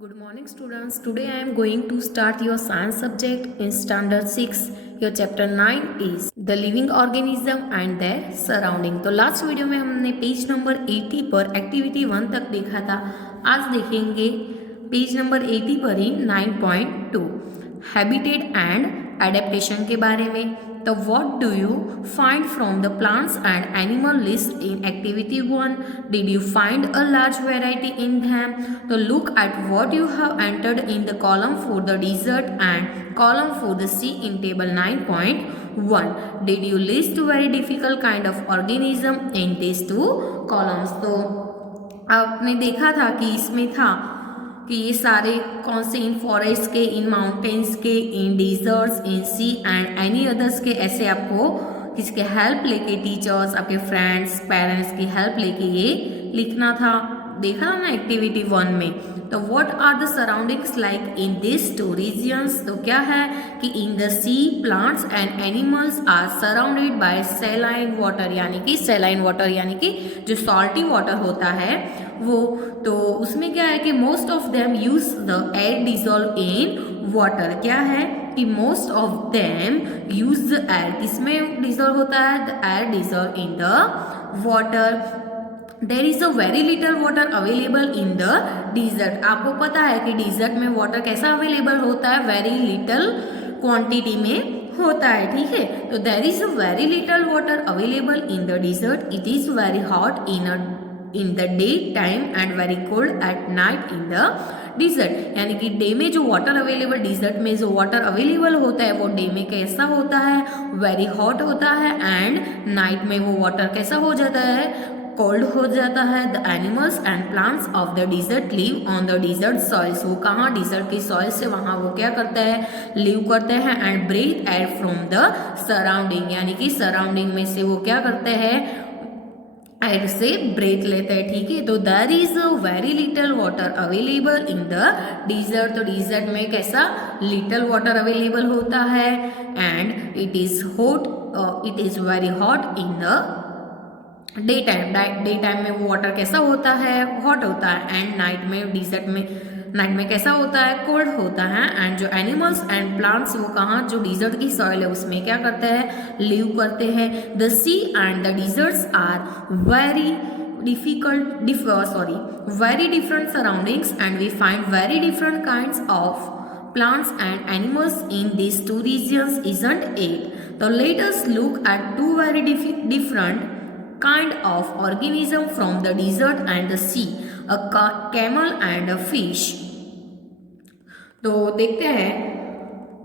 Good morning students. Today I am going to start your science subject in standard 6. Your chapter 9 is the living organism and their surrounding. तो last video में हमने page number 80 पर activity 1 तक देखा था. आज देखेंगे page number 80 पर ही 9.2 हैबिटेट एंड एडेप्टेशन के बारे में. तो what do you find from the plants and animal list in activity 1? Did you find a large variety in them? So look at what you have entered in the column for the desert and column for the sea in table 9.1. Did you list very difficult kind of organism in these two columns? तो आपने देखा था कि इसमें था कि ये सारे कौन से इन फॉरेस्ट के, इन माउंटेन्स के, in deserts, in sea and any others के, ऐसे आपको किसके हेल्प लेके, टीचर्स, आपके फ्रेंड्स, पेरेंट्स की हेल्प लेके ये लिखना था. देखा ना एक्टिविटी 1 में. तो what are the surroundings like in this two regions. तो क्या है कि in the sea plants and animals are surrounded by saline water, यानी कि सैलाइन वाटर यानी कि जो सॉल्टी वाटर होता है वो. तो उसमें क्या है कि most of them use the air dissolve in water. क्या है कि most of them use the air. किसमें डिजोल्व होता है? The air dissolve in the water. There is a very little water available in the dessert. आपको पता है कि डिजर्ट में वाटर कैसा अवेलेबल होता है? वेरी लिटल क्वांटिटी में होता है. ठीक है. तो there is a very little water available in the dessert. It is very hot in the day time and very cold at night in the dessert. यानी कि डे में जो वाटर अवेलेबल, डिजर्ट में जो वाटर अवेलेबल होता है वो day में कैसा होता है? वेरी हॉट होता है. एंड नाइट में वो वाटर कैसा हो जाता है? कोल्ड हो जाता है. The animals and plants of the dessert live on the dessert soils. वो कहाँ? डिजर्ट की सॉइल से वहाँ वो क्या करते हैं? लिव करते हैं. And breathe air from the surrounding, यानी कि सराउंडिंग में से वो क्या करते हैं? एयर से ब्रेथ लेते हैं. ठीक है. तो there is a very little water available in the desert. तो डिजर्ट में कैसा? लिटल वाटर अवेलेबल होता है. And it is hot, it is very hot in the day time. Day time में वो वाटर कैसा होता है? हॉट होता है. एंड नाइट में, डिजर्ट में नाइट में कैसा होता है? कोल्ड होता है. एंड जो एनिमल्स एंड प्लांट्स वो कहाँ? जो डिजर्ट की सॉइल है उसमें क्या करते हैं? लिव करते हैं. The sea and the deserts are very very different surroundings and we find very different kinds of plants and animals in these two regions, isn't it? So let us look at two very different kind of organism from the desert and the sea, a camel and a fish. तो देखते हैं.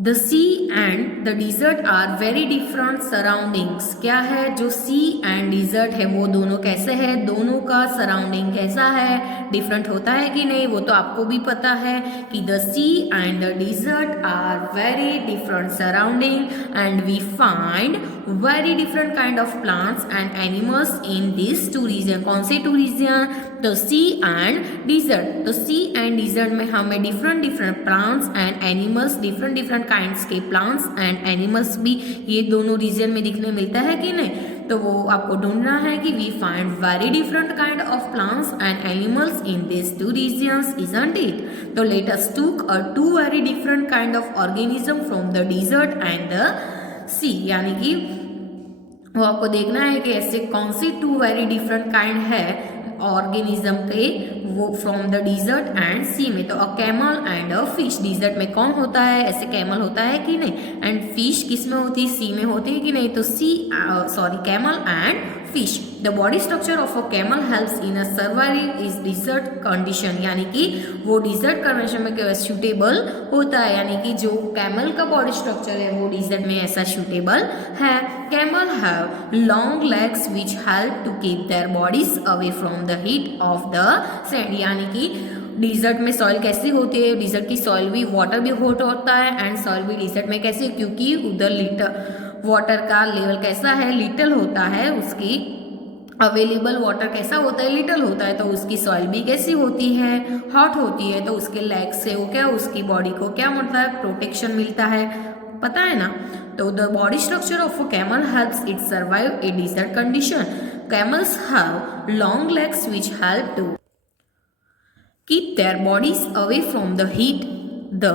The sea and the desert are very different surroundings. क्या है? जो सी and dessert है वो दोनों कैसे है? दोनों का सराउंडिंग कैसा है? डिफरेंट होता है कि नहीं? वो तो आपको भी पता है कि the sea and the desert are very different surrounding and we find very different kind of plants and animals in this two region. कौन से टू रीजन? तो सी एंड डिजर्ट. तो सी एंड डिजर्ट में हमें different plants and animals, different kinds के plants and animals भी ये दोनों रीजन में दिखने मिलता है कि नहीं? तो वो आपको ढूंढना है कि we find very different kind of plants and animals in this two regions, isn't it? तो let us took two very different kind of organism from the desert and the sea. यानी कि वो आपको देखना है कि ऐसे कौन सी टू वेरी डिफरेंट काइंड है ऑर्गेनिज्म के, वो from the desert and sea में. तो a camel and a fish. Desert में कौन होता है? ऐसे कैमल होता है कि नहीं? एंड फिश किस में होती है? सी में होती है कि नहीं? तो camel and fish. The body structure of a camel helps in a survive is desert condition. यानी कि वो डिजर्ट कंडीशन में सूटेबल होता है. यानी कि जो कैमल का बॉडी स्ट्रक्चर है वो डिजर्ट में ऐसा सूटेबल है. Camel have long legs which help to keep their bodies away from the heat of the sand. यानी कि डिजर्ट में सॉइल कैसी होती है? डिजर्ट की सॉइल भी, वाटर भी हॉट होता है एंड सॉइल भी डिजर्ट में कैसे? क्योंकि उधर लिटल वाटर का लेवल कैसा है? लिटल होता है. उसकी अवेलेबल वाटर कैसा होता है? लिटल होता है. तो उसकी सॉइल भी कैसी होती है? हॉट होती है. तो उसके लेग से वो क्या, उसकी बॉडी को क्या मिलता है? प्रोटेक्शन मिलता है. पता है ना? तो the body structure of a camel helps it survive a desert condition. Camels have long legs which help to keep their bodies away from the heat the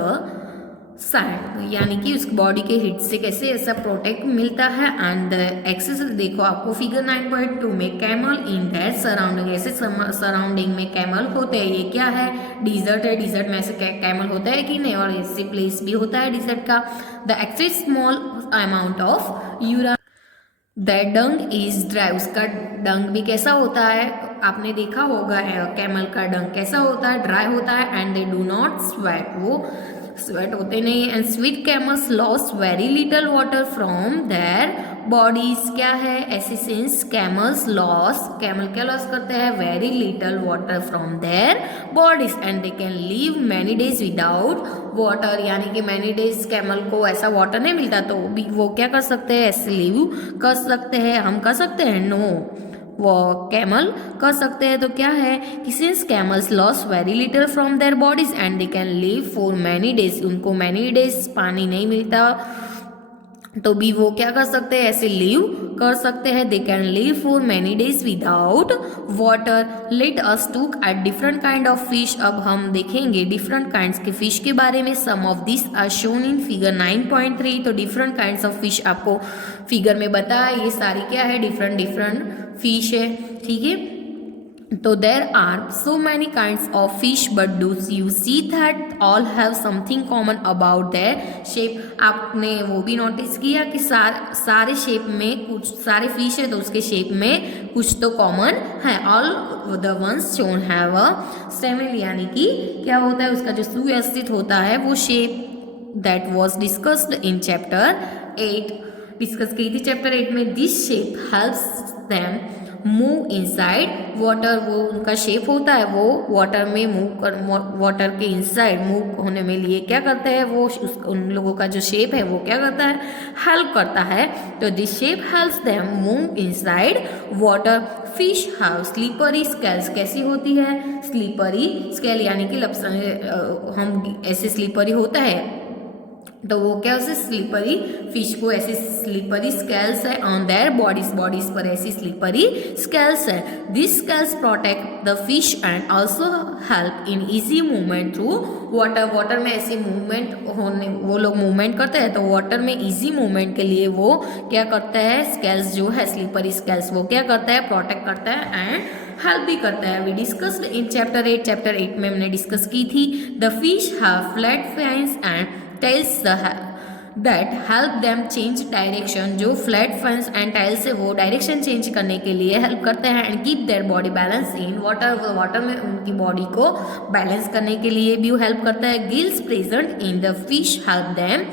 sand, यानी कि उस बॉडी के हीट से कैसे ऐसा प्रोटेक्ट मिलता है। And exercise देखो आपको फिगर 9.2 में कैमल इन दैट सराउंडिंग, ऐसे सराउंडिंग में कैमल होते हैं। ये क्या है, डिजर्ट है, डिजर्ट में ऐसे कैमल होता है कि नहीं, और ऐसे प्लेस भी होता है डिजर्ट का। The excess small amount of urine that dung is dry, उसका डंग भी कैसा होता है, आपने देखा होगा कैमल का डंग कैसा होता है, ड्राई होता है। And they do not sweat, वो स्वेट होते नहीं। And sweet camels lose very little water from their bodies, क्या है ऐसे सिंस कैमल्स लॉस, कैमल क्या लॉस करते हैं, very little water from their bodies and they can live many days without water, यानी कि मैनी डेज कैमल को ऐसा वाटर नहीं मिलता तो भी वो क्या कर सकते हैं, ऐसे लीव कर सकते हैं। हम कर सकते हैं, नो, वो कैमल कर सकते हैं। तो क्या है कि since camels lose very little from their bodies and they can live for many days, उनको मैनी डेज पानी नहीं मिलता तो भी वो क्या कर सकते हैं, ऐसे लीव कर सकते हैं। दे can live for many days without water. Let us took at different kind of fish, अब हम देखेंगे डिफरेंट काइंड्स के फिश के बारे में। Some of this are shown in figure 9.3, तो डिफरेंट काइंड्स ऑफ फिश आपको फिगर में बताया, ये सारी क्या है, डिफरेंट फिश है, ठीक है। तो there are so many kinds of fish but do you see that all have something common about their shape, आपने वो भी नोटिस किया कि सारे शेप में कुछ, सारे फिश है तो उसके शेप में कुछ तो कॉमन है। All the ones shown have a streamlined, यानी कि क्या होता है, उसका जो सुव्यवस्थित होता है वो shape. That was discussed in chapter 8, discuss की थी चैप्टर 8 में। This shape helps them move inside water, वो उनका शेप होता है वो वाटर में मूव कर, वाटर के इनसाइड मूव होने में लिए क्या करते हैं वो, उन लोगों का जो शेप है वो क्या करता है, हेल्प करता है। तो this shape helps them move inside water. Fish have slippery scales, कैसी होती है, स्लीपरी स्केल, यानी कि हम ऐसे स्लीपरी होता है तो वो क्या, उसे स्लीपरी फिश को ऐसी स्लीपरी स्केल्स है ऑन देयर बॉडीज पर ऐसी स्लीपरी स्केल्स है। This scales protect the fish and also help in easy movement through water में ऐसी मूवमेंट होने, वो लोग मूवमेंट करते हैं तो वाटर में इजी मूवमेंट के लिए वो क्या करता है, स्केल्स जो है स्लीपरी स्केल्स वो क्या करता है, प्रोटेक्ट करता है एंड हेल्प भी करता है। वी डिस्कस्ड इन चैप्टर 8 में हमने डिस्कस की थी। The fish have flat fins and tails that help them change direction, जो फ्लैट फंस एंड टाइल्स है वो डायरेक्शन चेंज करने के लिए हेल्प करते हैं। And keep their body balance in water, water में उनकी बॉडी को बैलेंस करने के लिए भी हेल्प करता है। Gills present in the fish help them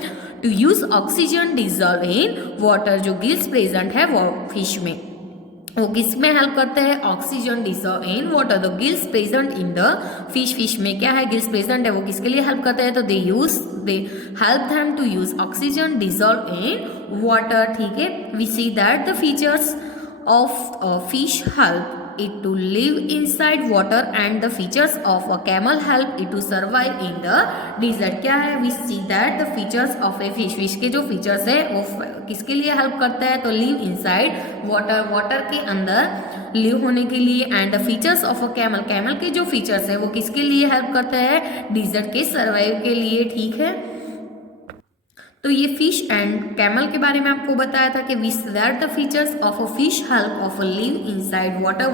to use oxygen dissolve in water, जो गिल्स प्रेजेंट है वो फिश में वो किस में हेल्प करते हैं, oxygen dissolve in water. The gills present in the fish में क्या है, गिल्स प्रेजेंट है वो किसके लिए हेल्प करते हैं, तो they help them to use oxygen dissolve in water, ठीक है। We see that the features of fish help it to live inside water and the features of a camel help it to survive in the desert, क्या है, we see that the features of a fish के जो features है वो किसके लिए help करता है, तो live inside water, water के अंदर लिव होने के लिए। And the features of a camel के जो फीचर्स है वो किसके लिए हेल्प करता है, डिजर्ट के सर्वाइव के लिए, ठीक है। तो ये फिश एंड कैमल के बारे में आपको बताया था कि which that the features of a fish help of a live inside water,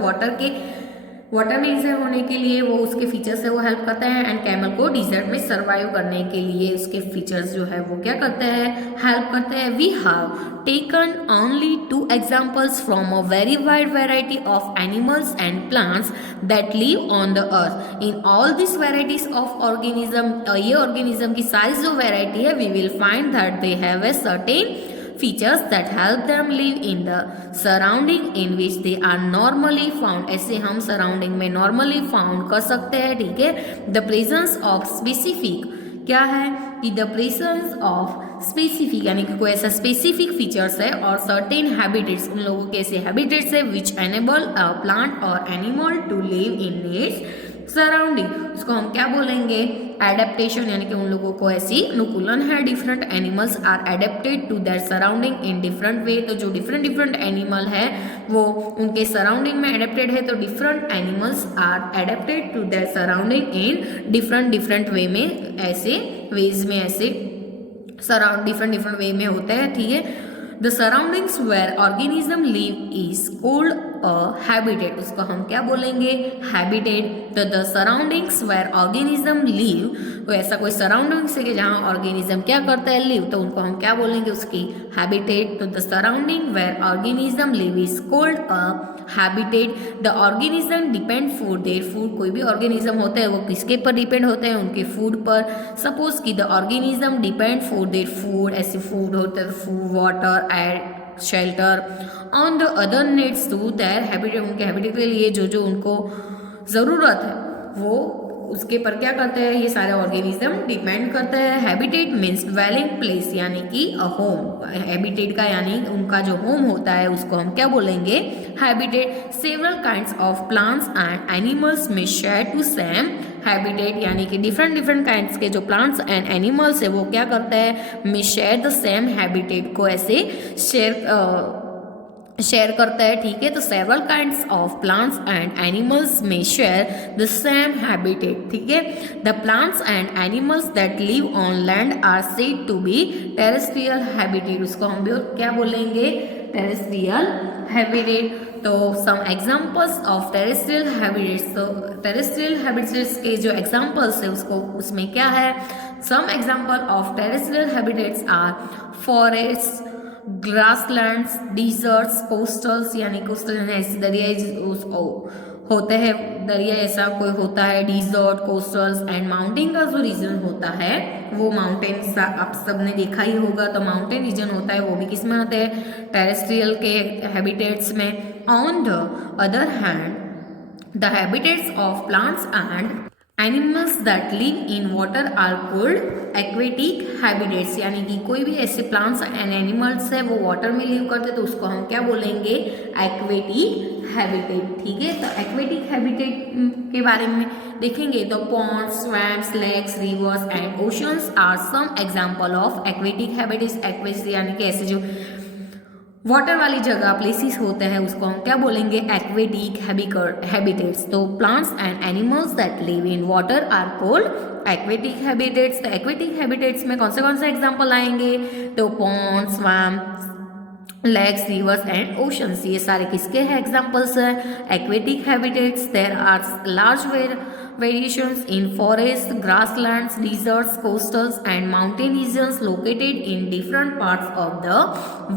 water में इंसर्ट होने के लिए वो उसके फीचर्स है वो हेल्प करता है। एंड कैमल को डिजर्ट में सर्वाइव करने के लिए उसके फीचर्स जो है वो क्या करते हैं, हेल्प करते हैं। We have taken only 2 examples from a very wide variety of animals and plants that live on the earth. In all this varieties of organism, ये ऑर्गेनिज्म की सारी जो वेराइटी है we will find that they have a certain features that help them live in the surrounding in which they are normally found, ऐसे हम surrounding में normally found कर सकते हैं, ठीक है। the presence of specific, क्या है कि the presence of specific यानी कि कोई ऐसा specific features है और certain habitats, उन लोगों के ऐसे habitats है which enable a plant or animal to live in its surrounding, उसको हम क्या बोलेंगे, एडेप्टेशन, यानी कि उन लोगों को ऐसी अनुकूलन है। Different animals are adapted to their surrounding in different way, तो जो डिफरेंट डिफरेंट एनिमल है वो उनके सराउंडिंग में एडेप्टेड है, तो different animals are adapted to their surrounding in different different way में, ऐसे वेज में, ऐसे सराउंड डिफरेंट डिफरेंट वे में होते हैं, ठीक है। The surroundings where organism live is called a habitat, उसको हम क्या बोलेंगे, हैबिटेट। तो the surroundings where organism live, वो ऐसा कोई सराउंडिंग्स है कि जहाँ ऑर्गेनिज्म क्या करता है, लिव, तो उनको हम क्या बोलेंगे, उसकी हैबिटेट। तो the surrounding where organism live is called a habitat. The organism depend for their food, कोई भी ऑर्गेनिज्म होते हैं वो किसके पर डिपेंड होते हैं, उनके फूड पर। सपोज कि the organism depend for their food, ऐसे फूड होते हैं, food, water and shelter on the other needs to their habitat, उनके हैबिटेट के लिए जो जो उनको ज़रूरत है वो उसके पर क्या करते हैं, ये सारे ऑर्गेनिज्म डिपेंड करते हैं। हैबिटेट मीन्स ड्वेलिंग प्लेस, यानी कि अ होम, हैबिटेट का यानी उनका जो होम होता है उसको हम क्या बोलेंगे, habitat. Several kinds of plants and animals may share to same habitat, यानी कि डिफरेंट डिफरेंट काइंड्स के जो प्लांट्स एंड एनिमल्स है वो क्या करते हैं, में शेयर द सेम हैबिटेट को ऐसे शेयर करता है, ठीक है। तो several kinds of plants and animals may share the same habitat, ठीक है। The plants and animals that live on land are said to be terrestrial habitat, उसको हम भी क्या बोलेंगे, टेरेस्ट्रियल हैबिटेट। तो some examples of terrestrial habitats, तो terrestrial habitats के जो एग्जांपल्स है उसको उसमें क्या है, some example of terrestrial habitats are forest, grasslands, deserts, coastals, यानी कोस्टल ऐसे दरियाई होते हैं, दरिया ऐसा कोई होता है, डिजर्ट, कोस्टल्स एंड माउंटेन का जो रीजन होता है वो माउंटेन, आप सबने देखा ही होगा, तो माउंटेन रीजन होता है वो भी किस में होते हैं, टेरेस्ट्रियल के हैबिटेट्स में। On the other hand the habitats of plants and animals that live in water are called aquatic habitats, यानी कि कोई भी ऐसे प्लांट्स एंड एनिमल्स है वो वाटर में लिव करते तो उसको हम क्या बोलेंगे, एक्वेटिक हैबिटेट, ठीक है। तो एक्वेटिक हैबिटेट के बारे में देखेंगे तो ponds, swamps, lakes, rivers and oceans are some example of aquatic habitats. Aquatic यानी कि ऐसे जो वाटर वाली जगह प्लेसेस होते हैं उसको हम क्या बोलेंगे, एक्वेटिक हैबिटेट्स। तो plants and animals that live in water are called aquatic habitats. तो एक्वेटिक हैबिटेट्स में कौन से एग्जांपल आएंगे, तो pond, swamp, lakes, rivers and oceans, ये सारे किसके हैं एग्जांपल्स हैं, aquatic habitats. There are large variations in forests, grasslands, deserts, coastals and mountain regions located in different parts of the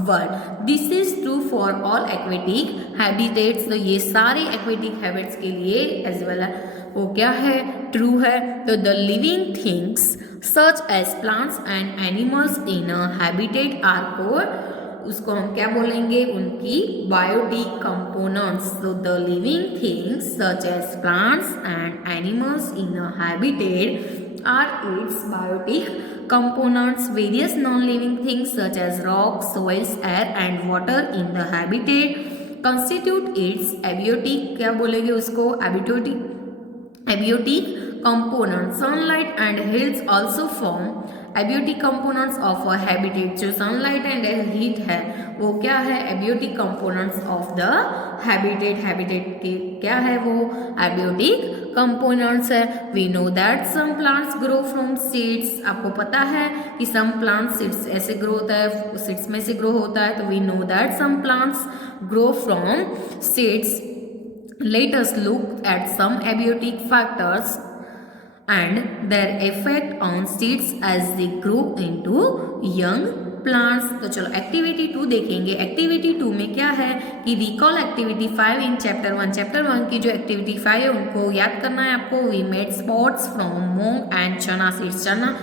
world. This is true for all aquatic habitats. तो ये सारे aquatic habits के लिए as well वो क्या है, true है। तो the living things such as plants and animals in a habitat are called, उसको हम क्या बोलेंगे, उनकी बायोटिक कंपोनेंट्स। तो the living things such as plants and animals in a habitat are its biotic components. Various non living things such as rock, soils, air and water in the habitat constitute its abiotic, क्या बोलेंगे उसको, abiotic component. Sunlight and heats also form abiotic components of a habitat. जो sunlight and heat है वो क्या है, abiotic components of the habitat. Habitat के क्या है वो, एबियोटिक कंपोनेंट्स है। We know that some plants grow from seeds, आपको पता है कि सम प्लांट्स सीड्स ऐसे ग्रो होता है, सीड्स में से ग्रो होता है। तो we know that some plants grow from seeds. Let us look at some abiotic factors and their effect on seeds as they grow into young plants। तो चलो एक्टिविटी 2 देखेंगे। एक्टिविटी 2 में क्या है कि recall activity 5 in chapter 1। Chapter 1 की जो activity 5 है उनको याद करना है आपको। We made spots from moong and chana seeds. चना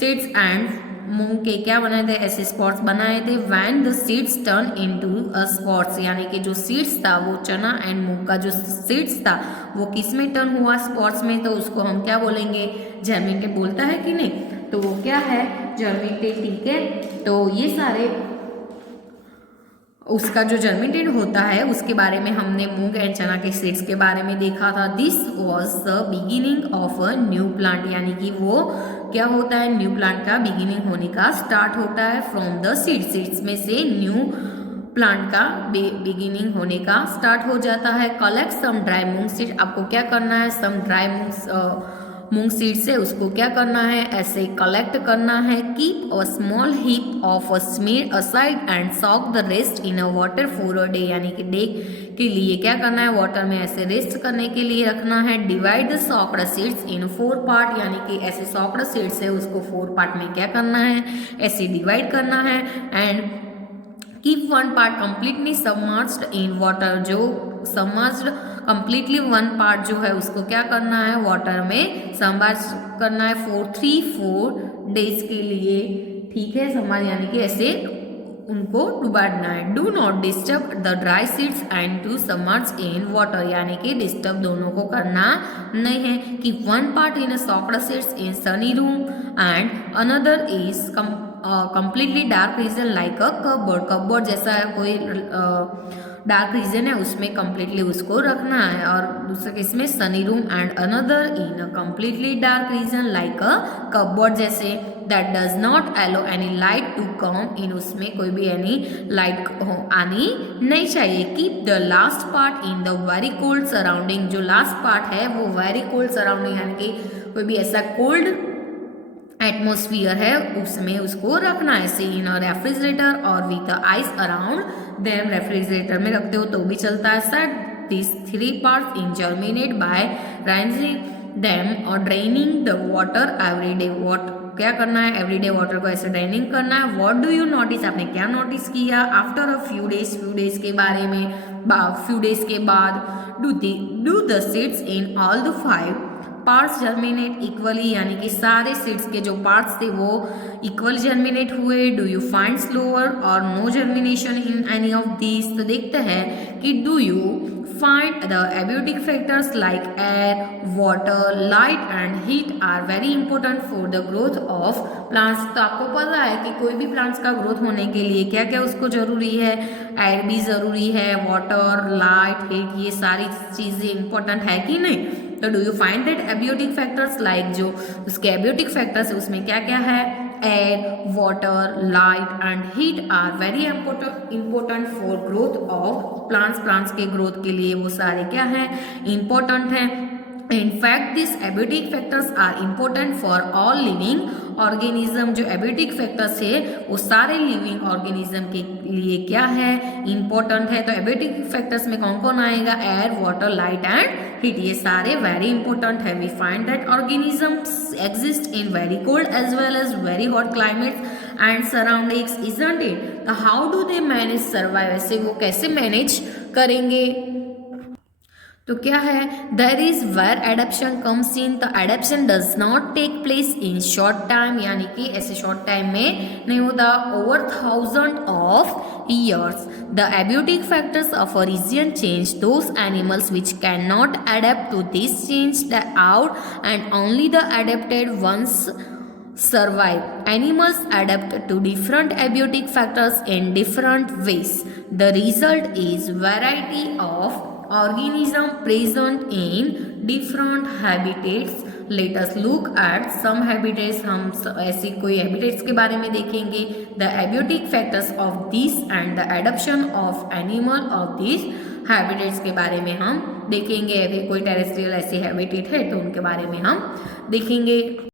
सीड्स एंड मूंग के क्या बनाए थे, ऐसे स्पॉट्स बनाए थे। When the seeds turn into a spots, यानी कि जो सीड्स था वो चना एंड मूंग का जो सीड्स था वो किस में टर्न हुआ, स्पॉट्स में। तो उसको हम क्या बोलेंगे, जर्मिनेट बोलता है कि नहीं, तो वो क्या है, जर्मिनेट, ठीक है। तो ये सारे उसका जो जर्मिनेटेड होता है उसके बारे में हमने मूंग एंड चना के सीड्स के बारे में देखा था। This was the beginning of a new plant, यानी कि वो क्या होता है, न्यू प्लांट का बिगिनिंग होने का स्टार्ट होता है फ्रॉम द सीड्स में से न्यू प्लांट का बिगिनिंग होने का स्टार्ट हो जाता है। कलेक्ट सम ड्राई मूंग सीड, आपको क्या करना है, सम ड्राई मूंग सीड से उसको क्या करना है, ऐसे कलेक्ट करना है। Keep a small heap of a smear aside and soak the rest in a water for a day, यानी कि डे के लिए क्या करना है, वाटर में ऐसे रेस्ट करने के लिए रखना है। Divide the socked seeds in 4 part, यानी कि ऐसे सॉक्ड सीड्स है उसको 4 पार्ट में क्या करना है, ऐसे डिवाइड करना है। And keep 1 part completely submerged in water, जो सबमर्ज्ड कंप्लीटली 1 पार्ट जो है उसको क्या करना है, वाटर में सबमर्ज करना है फॉर 3-4 डेज के लिए। ठीक है, समझ, यानी कि ऐसे उनको डुबाना है। Do not disturb the dry seeds and to submerge in water, यानी कि डिस्टर्ब दोनों को करना नहीं है। कि 1 part in socked seeds in Sunny room and another is completely dark region like a cupboard, cupboard जैसा कोई डार्क रीजन है उसमें कंप्लीटली उसको रखना है। और दूसरे इसमें sunny room and another in a completely dark region like a cupboard जैसे। That does not allow any light to come in, उसमें कोई भी एनी लाइट आनी नहीं चाहिए। Keep the last part in the very cold surrounding, जो last part है वो वेरी कोल्ड सराउंडिंग, यानी कि कोई भी ऐसा कोल्ड एटमोस्फियर है उसमें उसको रखना है। See in refrigerator or with ice around them, refrigerator में रखते हो तो भी चलता है। Set this 3 parts in germinate by rising them और draining the water every day. क्या करना है, एवरीडे वाटर को ऐसे ड्रेनिंग करना है। व्हाट डू यू नोटिस, आपने क्या नोटिस किया, आफ्टर अ फ्यू डेज के बारे में, फ्यू डेज के बाद do the seeds in all the 5 parts germinate equally, यानी कि सारे सीड्स के जो पार्ट्स थे वो इक्वल जर्मिनेट हुए। Do you find slower or no germination in any of these, तो देखते हैं कि do you find the abiotic factors like air, water, light and heat are very important for the growth of plants। तो आपको पता है कि कोई भी प्लांट्स का ग्रोथ होने के लिए क्या क्या उसको जरूरी है, एयर भी जरूरी है, वाटर, लाइट, हीट, ये सारी चीजें इंपॉर्टेंट है कि नहीं। तो do you find that abiotic factors like, जो उसके एबियोटिक फैक्टर्स है उसमें क्या क्या है, air, water, light and heat are very important for growth of plants के ग्रोथ के लिए वो सारे क्या है, इंपॉर्टेंट है। In fact, these abiotic factors are important for all living organism। जो abiotic factors है वो सारे living organism के लिए क्या है, important है। तो abiotic factors में कौन कौन आएगा, air, water, light and heat, ये सारे very important है। We find that organisms exist in very cold as well as very hot climates and surroundings, isn't it? तो how do they manage survive, ऐसे वो कैसे manage करेंगे। तो क्या है, there is where adaptation comes in, तो adaptation does not take place in short time, यानी कि ऐसे शॉर्ट टाइम में नहीं होता, over 1000 of years. The abiotic factors of a region change those animals which can not adapt to this change out and only the adapted ones survive. Animals adapt to different abiotic factors in different ways. The result is variety of organism present in different habitats. Let us look at some habitats. हम ऐसी कोई habitats के बारे में देखेंगे। The abiotic factors of this and the adaptation of animal of these habitats के बारे में हम देखेंगे। अभी कोई टेरेस्ट्रियल ऐसी habitat है तो उनके बारे में हम देखेंगे।